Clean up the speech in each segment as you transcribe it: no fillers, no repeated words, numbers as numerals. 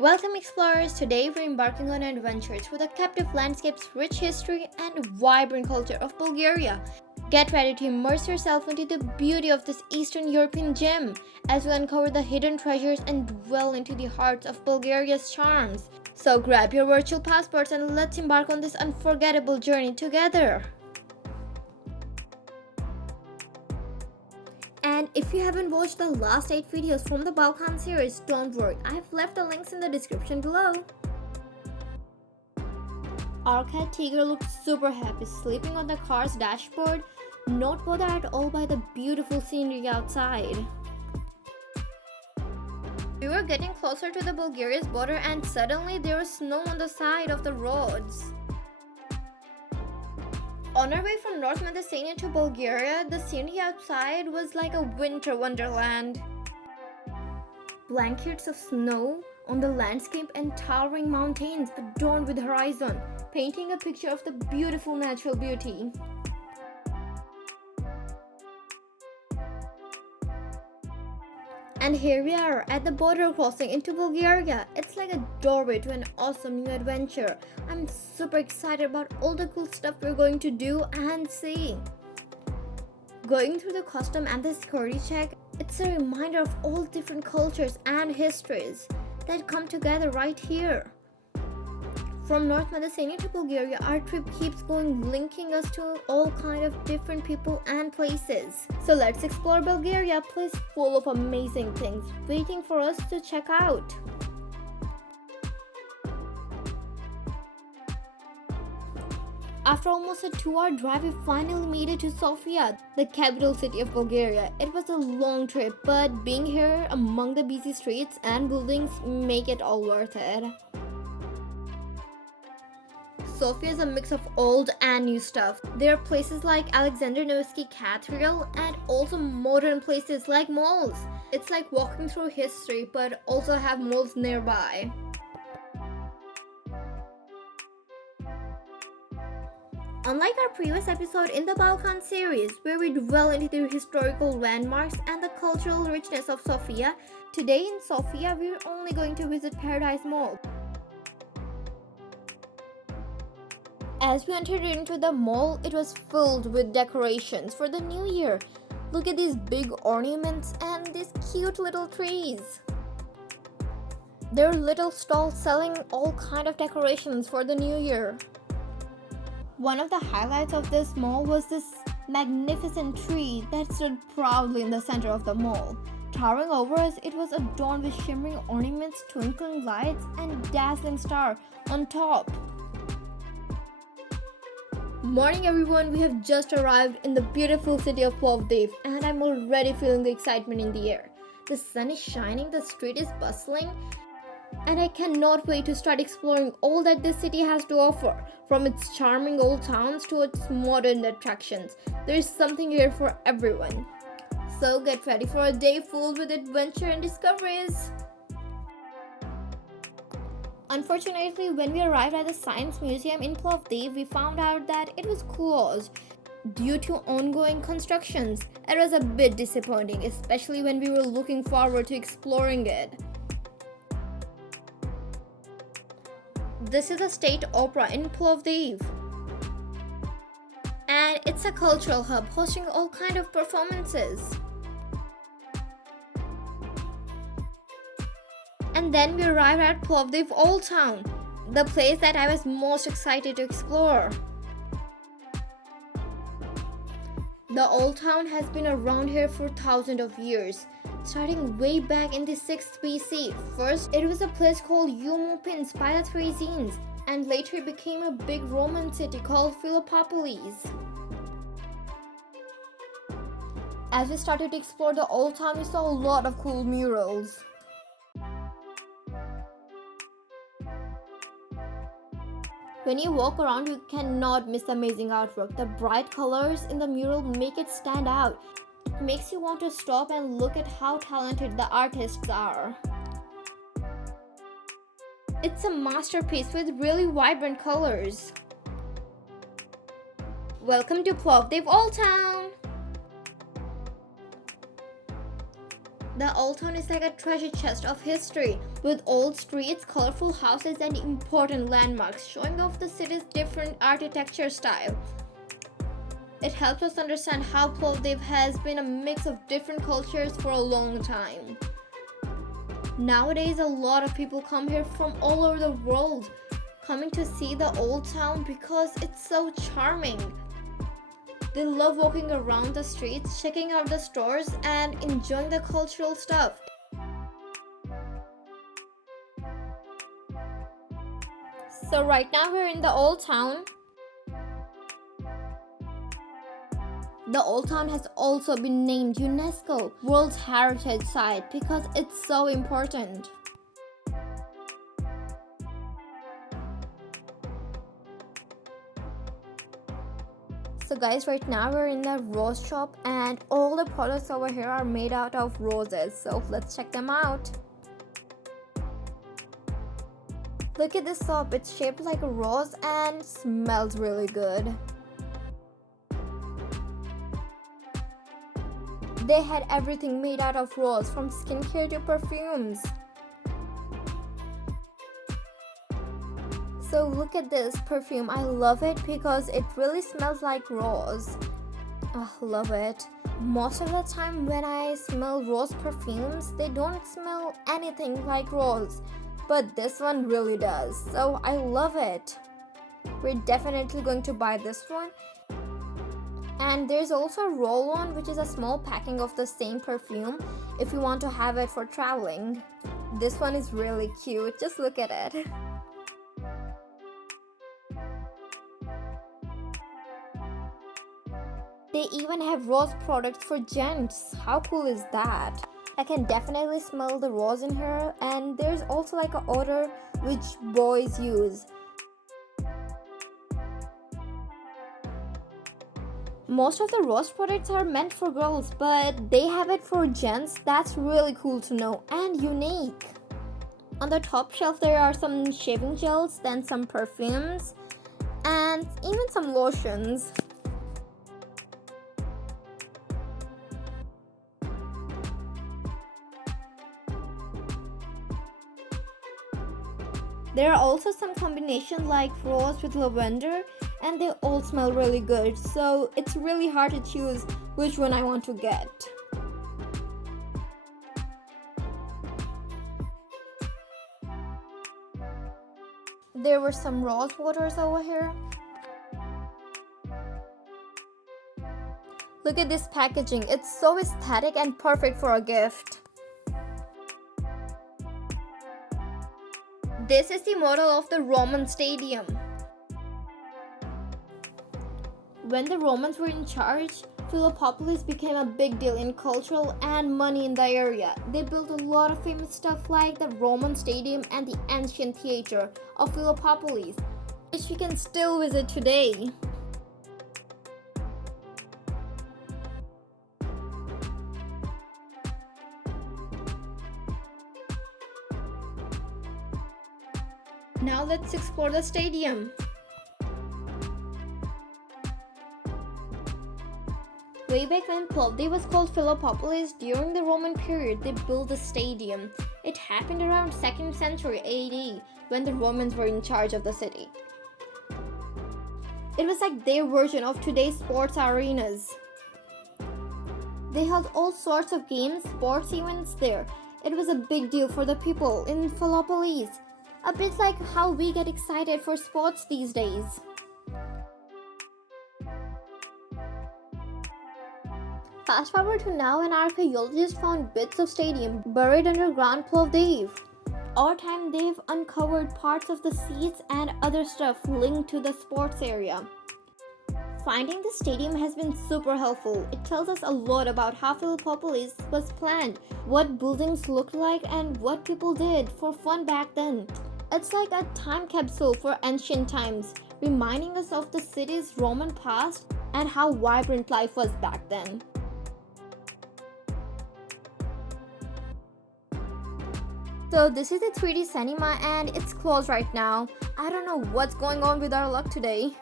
Welcome explorers, today we're embarking on an adventure through the captive landscapes, rich history and vibrant culture of Bulgaria. Get ready to immerse yourself into the beauty of this Eastern European gem as we uncover the hidden treasures and dwell into the hearts of Bulgaria's charms. So grab your virtual passports and let's embark on this unforgettable journey together. And if you haven't watched the last 8 videos from the Balkan series, don't worry, I've left the links in the description below. Our cat Tiger looked super happy sleeping on the car's dashboard, not bothered at all by the beautiful scenery outside. We were getting closer to the Bulgaria's border and suddenly there was snow on the side of the roads. On our way from North Macedonia to Bulgaria, the scenery outside was like a winter wonderland. Blankets of snow on the landscape and towering mountains adorned with the horizon, painting a picture of the beautiful natural beauty. And here we are at the border crossing into Bulgaria. It's like a doorway to an awesome new adventure. I'm super excited about all the cool stuff we're going to do and see. Going through the custom and the security check, it's a reminder of all different cultures and histories that come together right here. From North Macedonia to Bulgaria, our trip keeps going, linking us to all kind of different people and places. So let's explore Bulgaria, a place full of amazing things waiting for us to check out. After almost a 2-hour drive, we finally made it to Sofia, the capital city of Bulgaria. It was a long trip, but being here among the busy streets and buildings make it all worth it. Sofia is a mix of old and new stuff. There are places like Alexander Nevsky Cathedral and also modern places like malls. It's like walking through history but also have malls nearby. Unlike our previous episode in the Balkan series, where we dwell into the historical landmarks and the cultural richness of Sofia, today in Sofia we're only going to visit Paradise Mall. As we entered into the mall, it was filled with decorations for the new year. Look at these big ornaments and these cute little trees. There are little stalls selling all kind of decorations for the new year. One of the highlights of this mall was this magnificent tree that stood proudly in the center of the mall. Towering over us, it was adorned with shimmering ornaments, twinkling lights, and dazzling star on top. Morning everyone, we have just arrived in the beautiful city of Plovdiv and I'm already feeling the excitement in the air. The sun is shining, the street is bustling, and I cannot wait to start exploring all that this city has to offer. From its charming old towns to its modern attractions, there is something here for everyone. So get ready for a day filled with adventure and discoveries. Unfortunately, when we arrived at the Science Museum in Plovdiv, we found out that it was closed due to ongoing constructions. It was a bit disappointing, especially when we were looking forward to exploring it. This is a state opera in Plovdiv, and it's a cultural hub hosting all kinds of performances. And then we arrived at Plovdiv Old Town, the place that I was most excited to explore. The Old Town has been around here for thousands of years, starting way back in the 6th BC. First, it was a place called Eumolpins by the Thracians, and later it became a big Roman city called Philippopolis. As we started to explore the Old Town, we saw a lot of cool murals. When you walk around, you cannot miss the amazing artwork. The bright colors in the mural make it stand out. It makes you want to stop and look at how talented the artists are. It's a masterpiece with really vibrant colors. Welcome to Plovdiv Old Town! The old town is like a treasure chest of history, with old streets, colorful houses, and important landmarks, showing off the city's different architecture style. It helps us understand how Plovdiv has been a mix of different cultures for a long time. Nowadays, a lot of people come here from all over the world, coming to see the old town because it's so charming. They love walking around the streets, checking out the stores, and enjoying the cultural stuff. So right now we're in the old town. The old town has also been named UNESCO World Heritage Site because it's so important. So guys, right now we're in the rose shop and all the products over here are made out of roses. So let's check them out. Look at this soap, it's shaped like a rose and smells really good. They had everything made out of rose, from skincare to perfumes. So look at this perfume. I love it because it really smells like rose. Oh, love it. Most of the time when I smell rose perfumes, they don't smell anything like rose. But this one really does. So I love it. We're definitely going to buy this one. And there's also a roll-on, which is a small packing of the same perfume if you want to have it for traveling. This one is really cute. Just look at it. They even have rose products for gents. How cool is that? I can definitely smell the rose in here, and there's also like an odor which boys use. Most of the rose products are meant for girls, but they have it for gents. That's really cool to know and unique. On the top shelf there are some shaving gels, then some perfumes, and even some lotions. There are also some combinations like rose with lavender, and they all smell really good, so it's really hard to choose which one I want to get. There were some rose waters over here. Look at this packaging, it's so aesthetic and perfect for a gift. This is the model of the Roman stadium. When the Romans were in charge, Philippopolis became a big deal in cultural and money in the area. They built a lot of famous stuff like the Roman stadium and the ancient theater of Philippopolis, which we can still visit today. Now let's explore the stadium. Way back when Plovdiv was called Philippopolis, during the Roman period, they built the stadium. It happened around 2nd century AD when the Romans were in charge of the city. It was like their version of today's sports arenas. They held all sorts of games, sports events there. It was a big deal for the people in Philippopolis. A bit like how we get excited for sports these days. Fast forward to now, an archaeologist found bits of stadium buried underground Plovdiv. Over time, they've uncovered parts of the seats and other stuff linked to the sports area. Finding the stadium has been super helpful. It tells us a lot about how Philippopolis was planned, what buildings looked like, and what people did for fun back then. It's like a time capsule for ancient times, reminding us of the city's Roman past and how vibrant life was back then. So this is the 3D cinema and it's closed right now. I don't know what's going on with our luck today.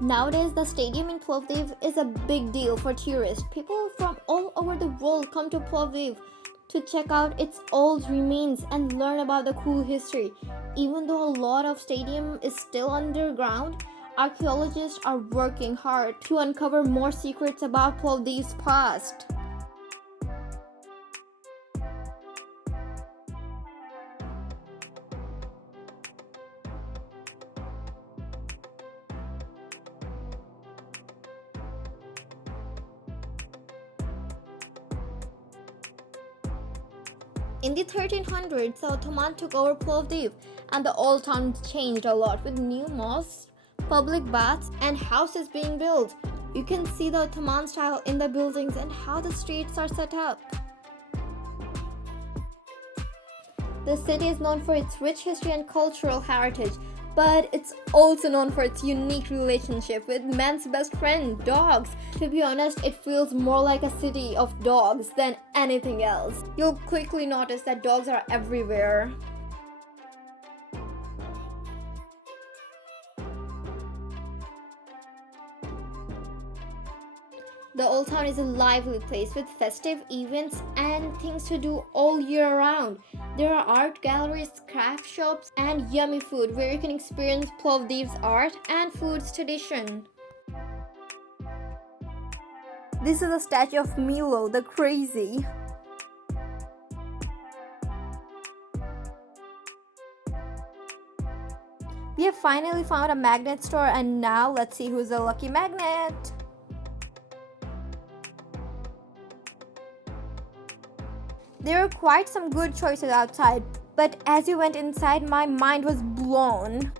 Nowadays, the stadium in Plovdiv is a big deal for tourists. People from all over the world come to Plovdiv to check out its old remains and learn about the cool history. Even though a lot of stadium is still underground, archaeologists are working hard to uncover more secrets about Plovdiv's past. In the 1300s, the Ottomans took over Plovdiv, and the old town changed a lot with new mosques, public baths, and houses being built. You can see the Ottoman style in the buildings and how the streets are set up. The city is known for its rich history and cultural heritage, but it's also known for its unique relationship with man's best friend, dogs. To be honest, it feels more like a city of dogs than anything else. You'll quickly notice that dogs are everywhere. The Old Town is a lively place with festive events and things to do all year round. There are art galleries, craft shops, and yummy food where you can experience Plovdiv's art and food's tradition. This is a statue of Milo the Crazy. We have finally found a magnet store, and now let's see who's the lucky magnet. There were quite some good choices outside, but as you went inside, my mind was blown.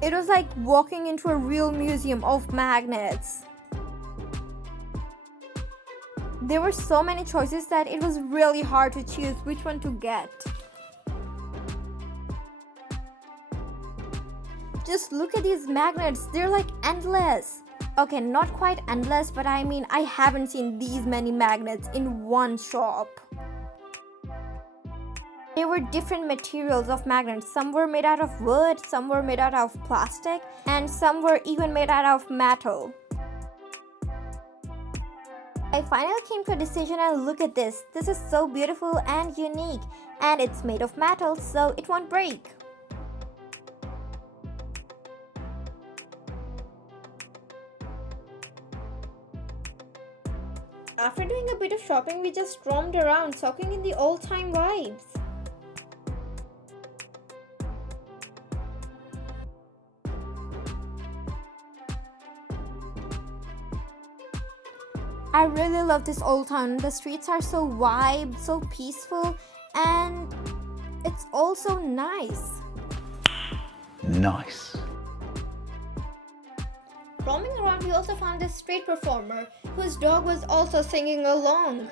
It was like walking into a real museum of magnets. There were so many choices that it was really hard to choose which one to get. Just look at these magnets, they're like endless. Okay, not quite endless, but I mean, I haven't seen these many magnets in one shop. There were different materials of magnets. Some were made out of wood, some were made out of plastic, and some were even made out of metal. I finally came to a decision, and look at this. This is so beautiful and unique, and it's made of metal, so it won't break. After doing a bit of shopping, we just roamed around, soaking in the old-time vibes. I really love this old town. The streets are so wide, so peaceful, and it's also nice. Nice. Roaming around, we also found this street performer whose dog was also singing along.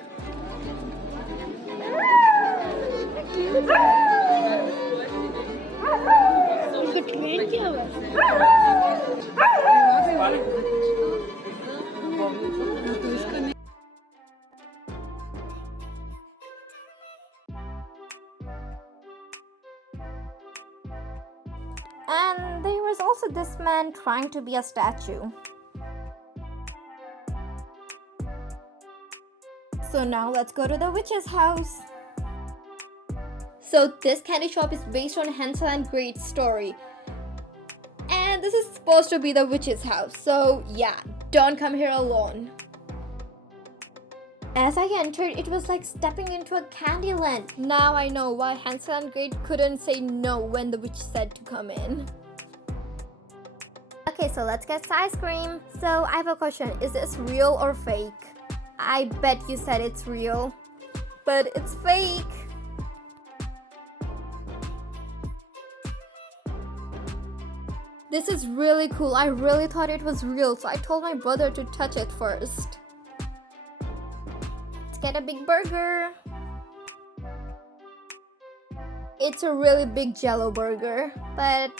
And there was also this man trying to be a statue. So now let's go to the witch's house. So this candy shop is based on Hansel and Gretel's story. And this is supposed to be the witch's house. So yeah, don't come here alone. As I entered, it was like stepping into a candy land. Now I know why Hansel and Gretel couldn't say no when the witch said to come in. Okay, so let's get ice cream. So I have a question. Is this real or fake? I bet you said it's real, but it's fake. This is really cool. I really thought it was real, so I told my brother to touch it first. Get a big burger. It's a really big jello burger, but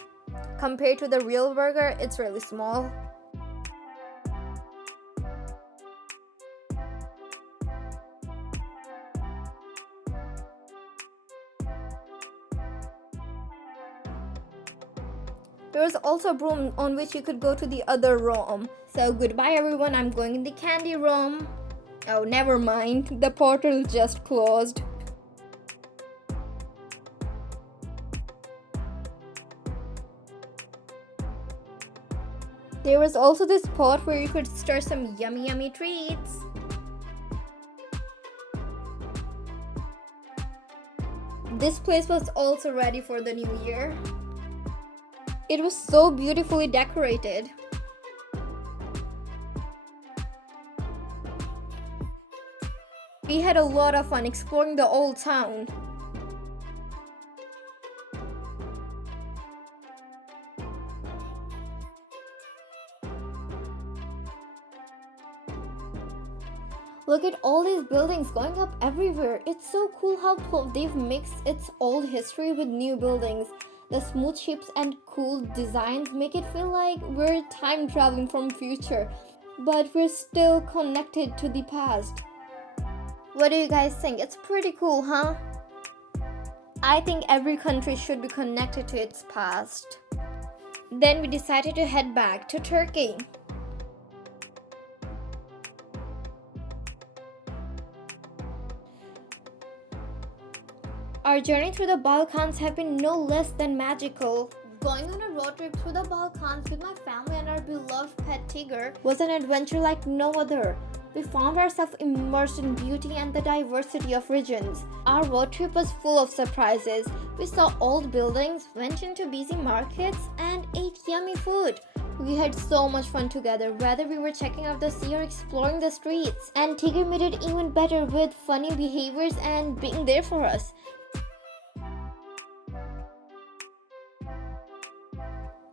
compared to the real burger, it's really small. There was also a room on which you could go to the other room. So goodbye everyone, I'm going in the candy room. Oh, never mind, the portal just closed. There was also this spot where you could stir some yummy treats. This place was also ready for the new year. It was so beautifully decorated. We had a lot of fun exploring the old town. Look at all these buildings going up everywhere. It's so cool how Plovdiv mixed its old history with new buildings. The smooth shapes and cool designs make it feel like we're time traveling from future, but we're still connected to the past. What do you guys think? It's pretty cool, huh? I think every country should be connected to its past. Then we decided to head back to Turkey. Our journey through the Balkans have been no less than magical. Going on a road trip through the Balkans with my family and our beloved pet tiger was an adventure like no other. We found ourselves immersed in beauty and the diversity of regions. Our road trip was full of surprises. We saw old buildings, went into busy markets, and ate yummy food. We had so much fun together, whether we were checking out the sea or exploring the streets. And Tigger made it even better with funny behaviors and being there for us.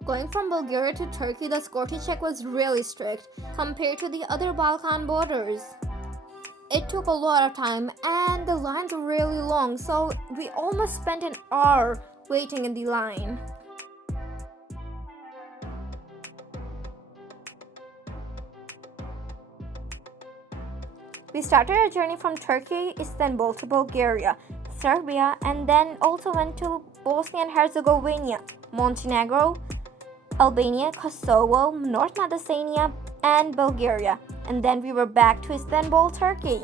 Going from Bulgaria to Turkey, the security check was really strict compared to the other Balkan borders. It took a lot of time and the lines were really long, so we almost spent an hour waiting in the line. We started our journey from Turkey, Istanbul to Bulgaria, Serbia, and then also went to Bosnia and Herzegovina, Montenegro, Albania, Kosovo, North Macedonia, and Bulgaria. And then we were back to Istanbul, Turkey.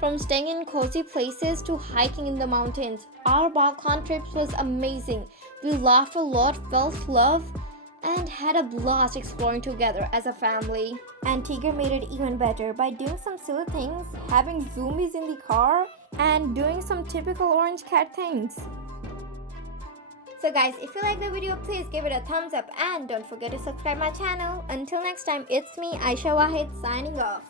From staying in cozy places to hiking in the mountains, our Balkan trip was amazing. We laughed a lot, felt love, and had a blast exploring together as a family. And Tigger made it even better by doing some silly things, having zoomies in the car, and doing some typical orange cat things. So guys, if you like the video, please give it a thumbs up and don't forget to subscribe my channel. Until next time, it's me, Aisha Wahid, signing off.